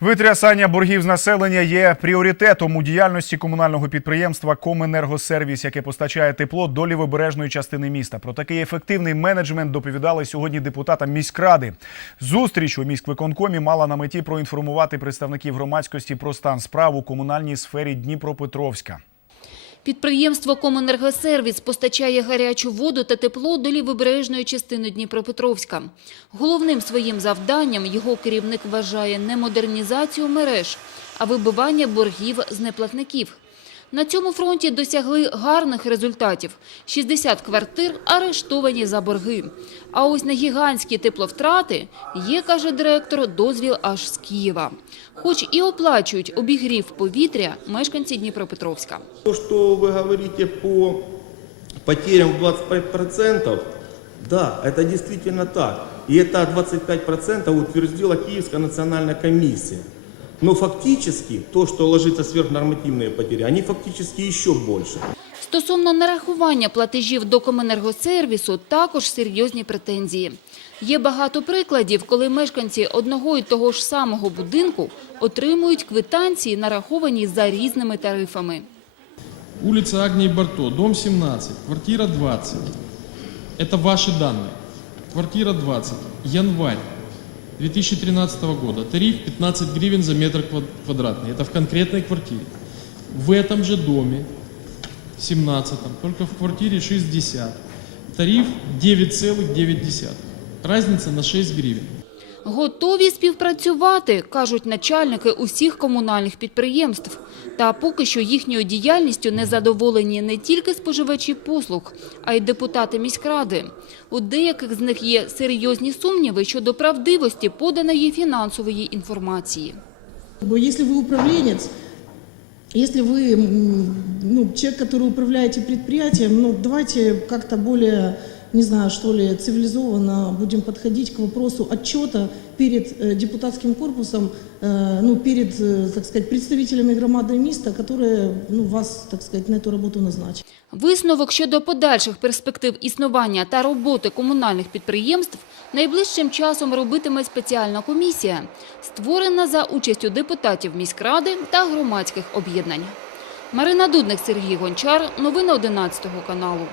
Витрясання боргів з населення є пріоритетом у діяльності комунального підприємства Коменергосервіс, яке постачає тепло до лівобережної частини міста. Про такий ефективний менеджмент доповідали сьогодні депутатам міськради. Зустріч у міськвиконкомі мала на меті проінформувати представників громадськості про стан справ у комунальній сфері Дніпропетровська. Підприємство «Коменергосервіс» постачає гарячу воду та тепло до лівобережної частини Дніпропетровська. Головним своїм завданням його керівник вважає не модернізацію мереж, а вибивання боргів з неплатників. На цьому фронті досягли гарних результатів. 60 квартир арештовані за борги. А ось на гігантські тепловтрати є, каже директор, дозвіл аж з Києва. Хоч і оплачують обігрів повітря мешканці Дніпропетровська. То, что вы говорите по потерям в 25%, да, это действительно так. И это 25% утвердила Киевская национальная комиссия. Но фактически то, что ложится сверхнормативные потери, они фактически еще больше. Стосовно нарахування платежів до Коменергосервісу також серйозні претензії. Є багато прикладів, коли мешканці одного і того ж самого будинку отримують квитанції, нараховані за різними тарифами. Улица Агнии Барто, дом 17, квартира 20. Это ваши данные. Квартира 20, январь 2013 года. Тариф 15 гривен за метр квад- квадратный. Это в конкретной квартире. В этом же доме, 17, только в квартире 60. Тариф 9,9. Разница на 6 гривен. Готові співпрацювати, кажуть начальники усіх комунальних підприємств. Та поки що їхньою діяльністю не задоволені не тільки споживачі послуг, а й депутати міськради. У деяких з них є серйозні сумніви щодо правдивості поданої фінансової інформації. Как бы Если вы управленец, если вы м, ну, человек, который управляете предприятием, ну, давайте как-то более, не знаю, что ли, цивилизованно будем подходить к вопросу отчета перед э, депутатским корпусом, э, ну, перед, э, так сказать, представителями громады места, которые ну, вас, так сказать, на эту работу назначили. Висновок щодо подальших перспектив існування та роботи комунальних підприємств найближчим часом робитиме спеціальна комісія, створена за участю депутатів міськради та громадських об'єднань. Марина Дудник, Сергій Гончар. Новини 11 каналу.